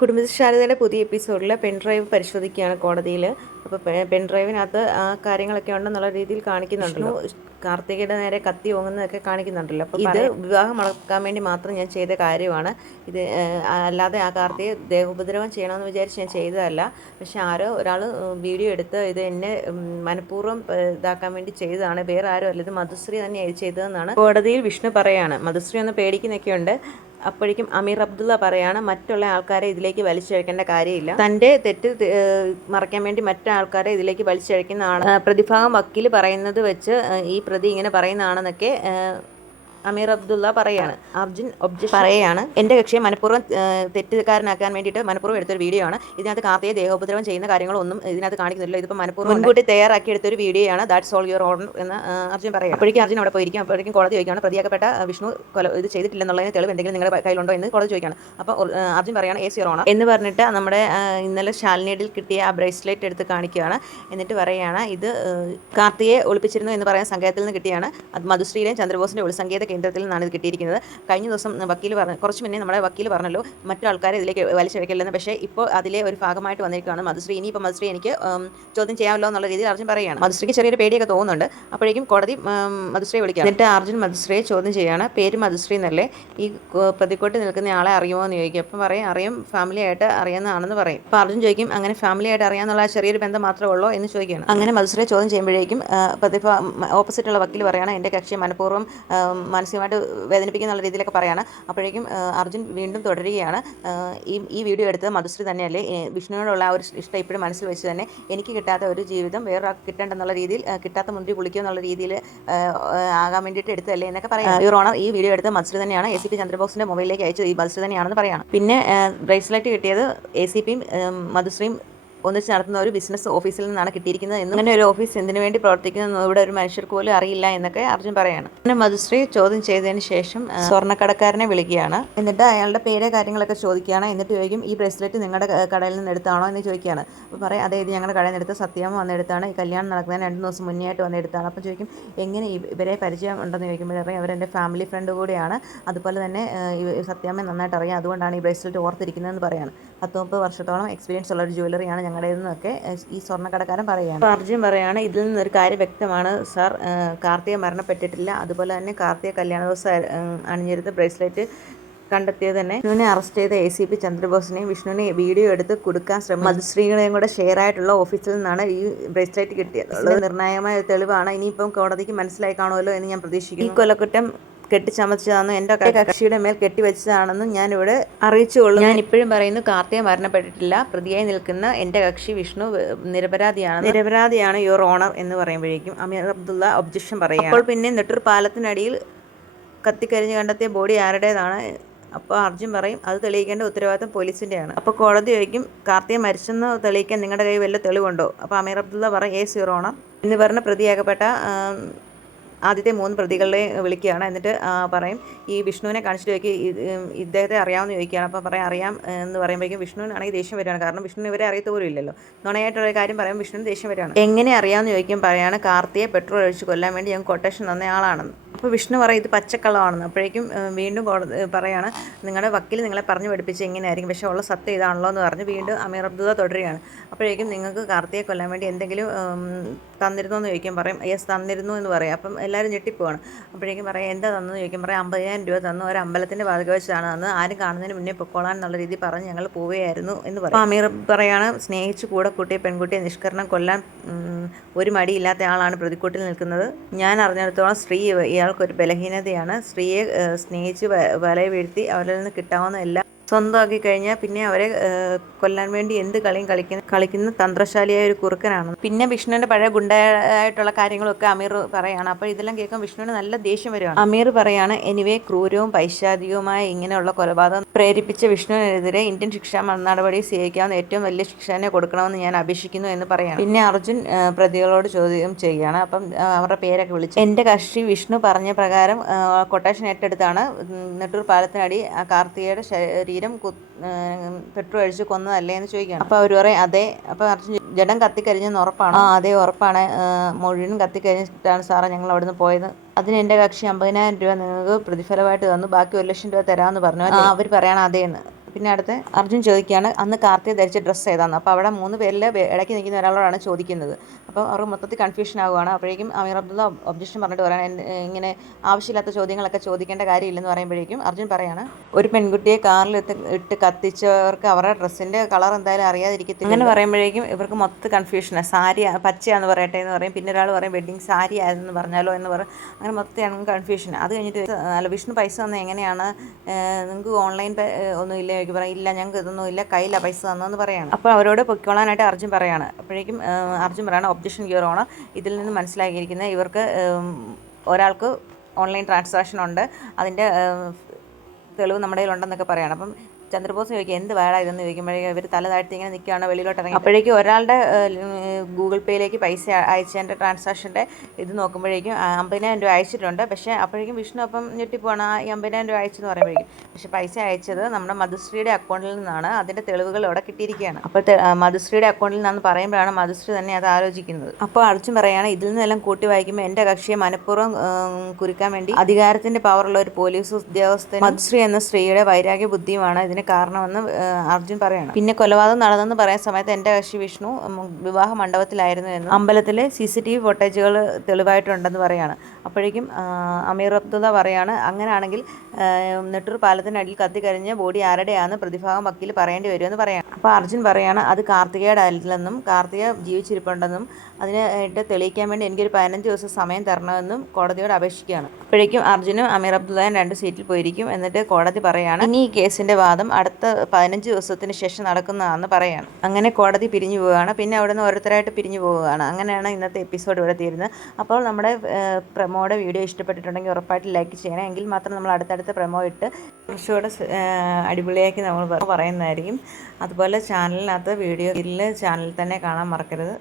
കുടുംബശാരദയുടെ പുതിയ എപ്പിസോഡിൽ പെൻഡ്രൈവ് പരിശോധിക്കുകയാണ് കോടതിയിൽ. അപ്പോൾ പെൻഡ്രൈവിനകത്ത് ആ കാര്യങ്ങളൊക്കെ ഉണ്ടെന്നുള്ള രീതിയിൽ കാണിക്കുന്നുണ്ടല്ലോ. കാർത്തികയുടെ നേരെ കത്തി ഓങ്ങുന്നതൊക്കെ കാണിക്കുന്നുണ്ടല്ലോ. അപ്പോൾ ഇത് വിവാഹം മുടക്കാൻ വേണ്ടി മാത്രം ഞാൻ ചെയ്ത കാര്യമാണ്. ഇത് അല്ലാതെ ആ കാർത്തികയെ ദേഹോപദ്രവം ചെയ്യണമെന്ന് വിചാരിച്ച് ഞാൻ ചെയ്തതല്ല. പക്ഷെ ആരോ ഒരാൾ വീഡിയോ എടുത്ത് ഇത് എന്നെ മനഃപൂർവ്വം ഇതാക്കാൻ വേണ്ടി ചെയ്തതാണ്, വേറെ ആരും അല്ല, ഇത് മധുശ്രീ തന്നെയാണ് ചെയ്തതെന്നാണ് കോടതിയിൽ വിഷ്ണു പറയാണ്. മധുശ്രീ ഒന്ന് പേടിക്കുന്നൊക്കെയുണ്ട്. അപ്പോഴേക്കും അമീർ അബ്ദുള്ള പറയാണ്, മറ്റുള്ള ആൾക്കാരെ ഇതിലേക്ക് വലിച്ചഴക്കേണ്ട കാര്യമില്ല, തൻ്റെ തെറ്റ് മറയ്ക്കാൻ വേണ്ടി മറ്റാൾക്കാരെ ഇതിലേക്ക് വലിച്ചഴക്കുന്നതാണ് പ്രതിഭാഗം വക്കീൽ പറയുന്നത് വെച്ച് ഈ പ്രതി ഇങ്ങനെ പറയുന്നതാണെന്നൊക്കെ അമീർ അബ്ദുള്ള പറയാണ്. അർജുൻ ഒബ്ജക്ഷൻ പറയാണ്, എൻ്റെ കക്ഷിയെ മനഃപൂർവ്വം തെറ്റുകാരനാക്കാൻ വേണ്ടിയിട്ട് മനഃപൂർവ്വം എടുത്തൊരു വീഡിയോ ആണ്. ഇതിനകത്ത് കാർത്തിയെ ദേഹോപദ്രവം ചെയ്യുന്ന കാര്യങ്ങളൊന്നും ഇതിനകത്ത് കാണിക്കുന്നില്ല. ഇതിപ്പോൾ മനഃപൂർവ്വം മുൻകൂട്ടി തയ്യാറാക്കി എടുത്തൊരു വീഡിയോ ആണ്. ദാറ്റ്സ് ഓൾ യുവർ ഓണർ എന്ന് അർജുൻ പറയും. അപ്പോഴേക്കും അർജുൻ അവിടെ പോയിരിക്കും. അപ്പോഴേക്കും കോടതി ചോദിക്കുകയാണ്, പ്രതിയാക്കപ്പെട്ട വിഷ്ണു ഇത് ചെയ്തിട്ടില്ലെന്നുള്ളതിന് തെളിവ് എന്തെങ്കിലും നിങ്ങളുടെ കയ്യിലുണ്ടോ എന്ന് കോടതി ചോദിക്കുകയാണ്. അപ്പോൾ അർജുൻ പറയാണ്, യെസ് യുവർ ഓണർ എന്ന് പറഞ്ഞിട്ട് നമ്മുടെ ഇന്നലെ ശാലിനിയിൽ കിട്ടിയ ആ ബ്രേസ്ലെറ്റ് എടുത്ത് കാണിക്കുകയാണ്. എന്നിട്ട് പറയുകയാണ്, ഇത് കാർത്തിയെ ഒളിപ്പിച്ചിരുന്നു എന്ന് പറയുന്ന സങ്കേതത്തിൽ നിന്ന് കിട്ടിയാണ്. അത് മധുശ്രീയിലെയും ചന്ദ്രബോസിൻ്റെ ഒളിസങ്കേത കേന്ദ്രത്തിൽ നിന്നാണ് ഇത് കിട്ടിയിരിക്കുന്നത്. കഴിഞ്ഞ ദിവസം വക്കീൽ പറഞ്ഞു, കുറച്ച് മുന്നേ നമ്മുടെ വക്കീൽ പറഞ്ഞല്ലോ മറ്റു ആൾക്കാരെ ഇതിലേക്ക് വലിച്ചഴക്കില്ലെന്ന്. പക്ഷേ ഇപ്പോൾ അതിലെ ഒരു ഭാഗമായിട്ട് വന്നിരിക്കുകയാണ് മധുശ്രീ. ഇനിയിപ്പോൾ മധുശ്രീ എനിക്ക് ചോദ്യം ചെയ്യാമല്ലോ എന്നുള്ള രീതിയിൽ അർജുൻ പറയുകയാണ്. മധുശ്രീക്ക് ചെറിയൊരു പേടിയൊക്കെ തോന്നുന്നുണ്ട്. അപ്പോഴേക്കും കോടതി മധുശ്രീയെ വിളിക്കുകയാണ്. എന്നിട്ട് അർജുൻ മധുശ്രീയെ ചോദ്യം ചെയ്യുകയാണ്, പേര് മധുശ്രീ എന്നല്ലേ, ഈ പ്രതിക്കോട്ട് നിൽക്കുന്ന ആളെ അറിയുമോ എന്ന് ചോദിക്കും. അപ്പം പറയും, അറിയും, ഫാമിലി ആയിട്ട് അറിയാവുന്നതാണെന്ന് പറയും. അപ്പോൾ അർജുൻ ചോദിക്കും, അങ്ങനെ ഫാമിലി ആയിട്ട് അറിയാമെന്നുള്ള ചെറിയൊരു ബന്ധം മാത്രമേ ഉള്ളൂ എന്ന് ചോദിക്കുകയാണ്. അങ്ങനെ മധുശ്രീയെ ചോദ്യം ചെയ്യുമ്പോഴേക്കും ഓപ്പോസിറ്റുള്ള വക്കീൽ പറയുകയാണ്, എൻ്റെ കക്ഷിയെ മനഃപൂർവ്വം മാനസികമായിട്ട് വേദനിപ്പിക്കുന്ന രീതിയിലൊക്കെ പറയാണ്. അപ്പോഴേക്കും അർജുൻ വീണ്ടും തുടരുകയാണ്, ഈ വീഡിയോ എടുത്തത് മധുശ്രീ തന്നെയല്ലേ, വിഷ്ണുവിനോടുള്ള ആ ഒരു ഇഷ്ടം ഇപ്പോഴും മനസ്സിൽ വെച്ച് തന്നെ എനിക്ക് കിട്ടാത്ത ഒരു ജീവിതം വേറൊരാൾക്ക് കിട്ടേണ്ടെന്നുള്ള രീതിയിൽ, കിട്ടാത്ത മുന്തിരി കുളിക്കുക എന്നുള്ള രീതിയിൽ ആകാൻ വേണ്ടിയിട്ട് എടുത്തതല്ലേ എന്നൊക്കെ പറയാം. യുവർ ഓണർ, ഈ വീഡിയോ എടുത്തത് മധുശ്രീ തന്നെയാണ്, ACP ചന്ദ്രബോസിൻ്റെ മൊബൈലിലേക്ക് അയച്ചത് ഈ മധുശ്രീ തന്നെയാണെന്ന് പറയാണ്. പിന്നെ ബ്രേസ്ലെറ്റ് കിട്ടിയത് ACPയും മധുശ്രീയും ഒന്നിച്ച് നടത്തുന്ന ഒരു ബിസിനസ് ഓഫീസിൽ നിന്നാണ് കിട്ടിയിരിക്കുന്നത് എന്നും, അങ്ങനെ ഒരു ഓഫീസ് എന്തിനു വേണ്ടി പ്രവർത്തിക്കുന്നു ഇവിടെ ഒരു മനുഷ്യർക്ക് പോലും അറിയില്ല എന്നൊക്കെ അർജുൻ പറയാണ്. പിന്നെ മധുശ്രീ ചോദ്യം ചെയ്തതിന് ശേഷം സ്വർണ്ണക്കടക്കാരനെ വിളിക്കുകയാണ്. എന്നിട്ട് അയാളുടെ പേര് കാര്യങ്ങളൊക്കെ ചോദിക്കുകയാണ്. എന്നിട്ട് ചോദിക്കും, ഈ ബ്രേസ്ലെറ്റ് നിങ്ങളുടെ കടയിൽ നിന്ന് എടുത്താണോ എന്ന് ചോദിക്കുകയാണ്. അപ്പോൾ പറയാം, അതെ, ഇത് ഞങ്ങളുടെ കടയിൽ നിന്ന് എടുത്ത സത്യാമ്മ വന്നെടുത്താണ്, ഈ കല്യാണം നടക്കുന്നതിന് 2 ദിവസം മുന്നേ ആയിട്ട് വന്നെടുത്താണ്. അപ്പോൾ ചോദിക്കും, എങ്ങനെ ഇവരെ പരിചയം ഉണ്ടെന്ന് ചോദിക്കുമ്പോഴറിയാം, അവരെൻ്റെ ഫാമിലി ഫ്രണ്ട് കൂടെയാണ്, അതുപോലെ തന്നെ സത്യാമ്മ നന്നായിട്ട് അറിയാം, അതുകൊണ്ടാണ് ഈ ബ്രേസ്ലെറ്റ് ഓർത്തിരിക്കുന്നതെന്ന് പറയാണ്. 10-30 വർഷത്തോളം എക്സ്പീരിയൻസ് ഉള്ള ഒരു ജ്വല്ലറിയാണ് ഞങ്ങളുടെ നിന്നൊക്കെ ഈ സ്വർണ്ണക്കടക്കാരൻ പറയുകയാണ്. അപ്പോൾ അർജുൻ പറയുകയാണ്, ഇതിൽ നിന്നൊരു കാര്യം വ്യക്തമാണ് സാർ, കാർത്തിക മരണപ്പെട്ടിട്ടില്ല, അതുപോലെ തന്നെ കാർത്തിക കല്യാണ ദിവസം അണിഞ്ഞിരുന്ന ബ്രേസ്ലെറ്റ് കണ്ടെത്തിയത് തന്നെ വിഷ്ണുവിനെ അറസ്റ്റ് ചെയ്ത ACP ചന്ദ്രബോസിനെയും വിഷ്ണുവിനെ വീഡിയോ എടുത്ത് കൊടുക്കാൻ ശ്രമിച്ചു മധുശ്രീകളെയും കൂടെ ഷെയർ ആയിട്ടുള്ള ഓഫീസിൽ നിന്നാണ് ഈ ബ്രേസ്ലെറ്റ് കിട്ടിയത്. നിർണായകമായ തെളിവാണ്. ഇനിയിപ്പം കോടതിക്ക് മനസ്സിലായി കാണുമല്ലോ എന്ന് ഞാൻ പ്രതീക്ഷിക്കുന്നു. ഈ കൊലക്കുറ്റം കെട്ടിച്ചമച്ചതാണെന്നും എൻ്റെ കക്ഷിയുടെ മേൽ കെട്ടിവെച്ചതാണെന്നും ഞാനിവിടെ അറിയിച്ചുകൊള്ളു. ഞാൻ ഇപ്പോഴും പറയുന്നു, കാർത്തിക മരണപ്പെട്ടിട്ടില്ല, പ്രതിയായി നിൽക്കുന്ന എൻ്റെ കക്ഷി വിഷ്ണു നിരപരാധിയാണ് യുവർ ഓണർ എന്ന് പറയുമ്പോഴേക്കും അമീർ അബ്ദുള്ള ഒബ്ജക്ഷൻ പറയുക. അപ്പോൾ പിന്നെ നെട്ടൂർ പാലത്തിനടിയിൽ കത്തിക്കരിഞ്ഞ് കണ്ടെത്തിയ ബോഡി ആരുടേതാണ്? അപ്പോൾ അർജുൻ പറയും, അത് തെളിയിക്കേണ്ട ഉത്തരവാദിത്തം പോലീസിൻ്റെയാണ്. അപ്പോൾ കോടതി ചോദിക്കും, കാർത്തിക മരിച്ചെന്ന് തെളിയിക്കാൻ നിങ്ങളുടെ കയ്യിൽ വല്ല തെളിവുണ്ടോ? അപ്പോൾ അമീർ അബ്ദുള്ള പറയും, യെസ് യുവർ ഓണർ എന്ന് പറഞ്ഞ് പ്രതിയാക്കപ്പെട്ട ആദ്യത്തെ 3 പ്രതികളെ വിളിക്കുകയാണ്. എന്നിട്ട് പറയും, ഈ വിഷ്ണുവിനെ കാണിച്ചിട്ട് ചോദിക്കും, ഇദ്ദേഹത്തെ അറിയാമെന്ന് ചോദിക്കുകയാണ്. അപ്പോൾ പറയാം, അറിയാം എന്ന് പറയുമ്പോഴേക്കും വിഷ്ണുവിനാണെങ്കിൽ ദേഷ്യം വരികയാണ്. കാരണം വിഷ്ണു ഇവരെ അറിയത്ത് പോലും ഇല്ലല്ലോ. നുണയായിട്ടുള്ള കാര്യം പറയുമ്പോൾ വിഷ്ണുവിന് ദേഷ്യം വരികയാണ്. എങ്ങനെ അറിയാമെന്ന് ചോദിക്കും, പറയാണ്, കാർത്തിയെ പെട്രോൾ ഒഴിച്ച് കൊല്ലാൻ വേണ്ടി ഞങ്ങൾ കൊട്ടേഷൻ തന്ന ആളാണെന്ന്. അപ്പോൾ വിഷ്ണു പറയും, ഇത് പച്ചക്കള്ളമാണെന്ന്. അപ്പോഴേക്കും വീണ്ടും പറയാണ്, നിങ്ങളുടെ വക്കീൽ നിങ്ങളെ പറഞ്ഞു പഠിപ്പിച്ച് എങ്ങനെയായിരിക്കും, പക്ഷേ ഉള്ള സത്യം ഇതാണല്ലോ എന്ന് പറഞ്ഞ് വീണ്ടും അമീർ അബ്ദുള്ള തുടരുകയാണ്. അപ്പോഴേക്കും നിങ്ങൾക്ക് കാർത്തിയെ കൊല്ലാൻ വേണ്ടി എന്തെങ്കിലും തന്നിരുന്നോ എന്ന് ചോദിക്കും. പറയും, യെസ് തന്നിരുന്നു എന്ന് പറയും. അപ്പം എല്ലാവരും ഞെട്ടിപ്പോവാണ്. അപ്പോഴേക്കും പറയാം, എന്താ തന്നെന്ന് ചോദിക്കും. പറയാം, 50,000 രൂപ തന്നു, ഒരു അമ്പലത്തിൻ്റെ വാതിക വെച്ചാണ് തന്നത്, ആരും കാണുന്നതിന് മുന്നേ പൊക്കോളാൻ എന്നുള്ള രീതി പറഞ്ഞ് ഞങ്ങൾ പോവുകയായിരുന്നു എന്ന് പറയും. അപ്പോൾ അമീർ പറയാണ്, സ്നേഹിച്ച് കൂടെ കൂട്ടിയ പെൺകുട്ടിയെ നിഷ്കരണം കൊല്ലാൻ ഒരു മടിയില്ലാത്ത ആളാണ് പ്രതിക്കൂട്ടിൽ നിൽക്കുന്നത്. ഞാൻ അറിഞ്ഞിടത്തോളം സ്ത്രീ ഇയാൾക്കൊരു ബലഹീനതയാണ്. സ്ത്രീയെ സ്നേഹിച്ച് വലയ വീഴ്ത്തി അവരിൽ നിന്ന് കിട്ടാവുന്ന എല്ലാം സ്വന്തമാക്കി കഴിഞ്ഞാൽ പിന്നെ അവരെ കൊല്ലാൻ വേണ്ടി എന്ത് കളിയും കളിക്കുന്ന തന്ത്രശാലിയായ ഒരു കുറുക്കനാണ്. പിന്നെ വിഷ്ണുവിൻ്റെ പഴയ ഗുണ്ടായിട്ടുള്ള കാര്യങ്ങളൊക്കെ അമീർ പറയാണ്. അപ്പോൾ ഇതെല്ലാം കേൾക്കാൻ വിഷ്ണുവിന് നല്ല ദേഷ്യം വരുവാണ്. അമീർ പറയാണ്, എനിവേ ക്രൂരവും പൈശാചികവുമായ ഇങ്ങനെയുള്ള കൊലപാതകം പ്രേരിപ്പിച്ച വിഷ്ണുവിനെതിരെ ഇന്ത്യൻ ശിക്ഷാ നടപടി സ്വീകരിക്കാവുന്ന ഏറ്റവും വലിയ ശിക്ഷ തന്നെ കൊടുക്കണമെന്ന് ഞാൻ അപേക്ഷിക്കുന്നു എന്ന് പറയാണ്. പിന്നെ അർജുൻ പ്രതികളോട് ചോദ്യം ചെയ്യുകയാണ്. അപ്പം അവരുടെ പേരൊക്കെ വിളിച്ച്, എൻ്റെ കക്ഷി വിഷ്ണു പറഞ്ഞ പ്രകാരം കൊട്ടേഷൻ ഏറ്റെടുത്താണ് നെട്ടൂർ പാലത്തിനടി കാർത്തികയുടെ ശരീരം പെട്രോൾ ഒഴിച്ച് കൊന്നതല്ലേ എന്ന് ചോദിക്കുകയാണ്. അപ്പോൾ അവർ പറയും, അതെ. അപ്പോൾ അർജുൻ, ജഡം കത്തിക്കരിഞ്ഞെന്ന് ഉറപ്പാണ്? അതെ, ഉറപ്പാണ്, മുഴുവൻ കത്തിക്കരിഞ്ഞിട്ടാണ് സാറേ ഞങ്ങൾ അവിടുന്ന് പോയത്. അതിന് എൻ്റെ കക്ഷി 50,000 രൂപ നിങ്ങൾക്ക് പ്രതിഫലമായിട്ട് തന്നു, ബാക്കി 1 ലക്ഷം രൂപ തരാമെന്ന് പറഞ്ഞു. അവർ പറയണം അതേന്ന്. പിന്നെ അടുത്ത് അർജുൻ ചോദിക്കുകയാണ് അന്ന് കാർത്തിക ധരിച്ച ഡ്രസ്സ് ഏതാണെന്ന്. അപ്പോൾ അവിടെ 3 പേരിൽ ഇടയ്ക്ക് നിൽക്കുന്ന ഒരാളോടാണ് ചോദിക്കുന്നത്. അപ്പോൾ അവർ മൊത്തത്തിൽ കൺഫ്യൂഷൻ ആവുകയാണ്. അപ്പോഴേക്കും അമീർ അബ്ദുള്ള ഒബ്ജക്ഷൻ പറഞ്ഞിട്ട് പറയാൻ ഇങ്ങനെ ആവശ്യമില്ലാത്ത ചോദ്യങ്ങളൊക്കെ ചോദിക്കേണ്ട കാര്യമില്ലെന്ന് പറയുമ്പോഴേക്കും അർജുൻ പറയാണ് ഒരു പെൺകുട്ടിയെ കാറിൽ ഇട്ട് കത്തിച്ചവർക്ക് അവരുടെ ഡ്രസ്സിൻ്റെ കളർ എന്തായാലും അറിയാതിരിക്കത്തില്ല. അങ്ങനെ പറയുമ്പോഴേക്കും ഇവർക്ക് മൊത്തത്തിൽ കൺഫ്യൂഷനാണ്. സാരി പച്ചയാണെന്ന് പറയട്ടെ എന്ന് പറയും. പിന്നെ ഒരാൾ പറയും വെഡ്ഡിങ് സാരി ആയിരുന്നു പറഞ്ഞാലോ എന്ന് പറയും. അങ്ങനെ മൊത്തത്തിൽ കൺഫ്യൂഷൻ. അത് കഴിഞ്ഞിട്ട് അല്ല വിഷ്ണു പൈസ തന്നെ എങ്ങനെയാണ് നിങ്ങൾക്ക് ഓൺലൈൻ ഒന്നുമില്ല എനിക്ക് പറയാം. ഇല്ല ഞങ്ങൾക്ക് ഇതൊന്നും ഇല്ല, കയ്യിലാണ് പൈസ തന്നതെന്ന് പറയാണ്. അപ്പോൾ അവരോട് പൊയ്ക്കോളാനായിട്ട് അർജുൻ പറയാണ്. അപ്പോഴേക്കും അർജുൻ പറയാണ് ഒബ്ജക്ഷൻ യുവർ ഓണർ, ഇതിൽ നിന്ന് മനസ്സിലാക്കിയിരിക്കുന്നത് ഇവർക്ക് ഒരാൾക്ക് ഓൺലൈൻ ട്രാൻസാക്ഷൻ ഉണ്ട്, അതിൻ്റെ തെളിവ് നമ്മുടെ കയ്യിലുണ്ടെന്നൊക്കെ പറയാണ്. അപ്പം ചന്ദ്രബോസ് ചോദിക്കുക എന്ത് വേണം ഇതെന്ന് ചോദിക്കുമ്പോഴേക്കും ഇവർ തല താഴ്ത്തി ഇങ്ങനെ നിൽക്കുകയാണ് വെളിയിലോട്ട് ഇറങ്ങി. അപ്പോഴേക്കും ഒരാളുടെ ഗൂഗിൾ പേയിലേക്ക് പൈസ അയച്ചതിൻ്റെ ട്രാൻസാക്ഷൻ്റെ ഇത് നോക്കുമ്പോഴേക്കും 50,000 രൂപ അയച്ചിട്ടുണ്ട്. പക്ഷേ അപ്പോഴേക്കും വിഷ്ണു അപ്പം ഞെട്ടിപ്പോവാണ് ഈ 50,000 രൂപ അയച്ചെന്ന് പറയുമ്പോഴേക്കും. പക്ഷേ പൈസ അയച്ചത് നമ്മുടെ മധുശ്രീയുടെ അക്കൗണ്ടിൽ നിന്നാണ്. അതിൻ്റെ തെളിവുകൾ ഇവിടെ കിട്ടിയിരിക്കുകയാണ്. അപ്പോൾ മധുശ്രീയുടെ അക്കൗണ്ടിൽ നിന്നാണ് പറയുമ്പോഴാണ് മധുശ്രീ തന്നെ അത് ആലോചിക്കുന്നത്. അപ്പോൾ അർജുൻ പറയുകയാണ് ഇതിൽ നിന്നെല്ലാം കൂട്ടി വായിക്കുമ്പോൾ എൻ്റെ കക്ഷിയെ മനഃപൂർവ്വം കുരുക്കാൻ വേണ്ടി അധികാരത്തിൻ്റെ പവറുള്ള ഒരു പോലീസ് ഉദ്യോഗസ്ഥൻ മധുശ്രീ എന്ന സ്ത്രീയുടെ വൈരാഗ്യ ബുദ്ധിയുമാണ് ഇതിന് കാരണമെന്ന് അർജുൻ പറയാണ്. പിന്നെ കൊലപാതകം നടന്നെന്ന് പറയുന്ന സമയത്ത് എൻ്റെ കക്ഷി വിഷ്ണു വിവാഹ മണ്ഡപത്തിലായിരുന്നു എന്നും അമ്പലത്തിലെ CCTV ഫുട്ടേജുകൾ തെളിവായിട്ടുണ്ടെന്ന് പറയാണ്. അപ്പോഴേക്കും അമീർ അബ്ദുള്ള പറയാണ് അങ്ങനെയാണെങ്കിൽ നെട്ടൂർ പാലത്തിനടിയിൽ കത്തിക്കരിഞ്ഞ ബോഡി ആരുടെയാണെന്ന് പ്രതിഭാഗം വക്കീൽ പറയേണ്ടി വരുമെന്ന് പറയാണ്. അപ്പോൾ അർജുൻ പറയാണ് അത് കാർത്തികയുടെ അല്ലെന്നും കാർത്തിക ജീവിച്ചിരിപ്പുണ്ടെന്നും അതിനായിട്ട് തെളിയിക്കാൻ വേണ്ടി എനിക്കൊരു 15 ദിവസം സമയം തരണമെന്നും കോടതിയോട് അപേക്ഷിക്കുകയാണ്. അപ്പോഴേക്കും അർജുനും അമീർ അബ്ദുള്ളയും 2 സീറ്റിൽ പോയിരിക്കും. എന്നിട്ട് കോടതി പറയാണ് ഇനി ഈ കേസിൻ്റെ വാദം അടുത്ത 15 ദിവസത്തിന് ശേഷം നടക്കുന്നതാണെന്ന് പറയാണ്. അങ്ങനെ കോടതി പിരിഞ്ഞു പോവുകയാണ്. പിന്നെ അവിടെ നിന്ന് ഓരോരുത്തരായിട്ട് പിരിഞ്ഞു പോവുകയാണ്. അങ്ങനെയാണ് ഇന്നത്തെ എപ്പിസോഡ് ഇവിടെ തീരുന്നത്. അപ്പോൾ നമ്മുടെ പ്രമോയുടെ വീഡിയോ ഇഷ്ടപ്പെട്ടിട്ടുണ്ടെങ്കിൽ ഉറപ്പായിട്ട് ലൈക്ക് ചെയ്യണം. എങ്കിൽ മാത്രം നമ്മൾ അടുത്തടുത്ത പ്രമോ ഇട്ട് കുറച്ചുകൂടെ അടിപൊളിയാക്കി നമ്മൾ പറയുന്നതായിരിക്കും. അതുപോലെ ചാനലിനകത്ത് വീഡിയോ ചാനലിൽ തന്നെ കാണാൻ മറക്കരുത്.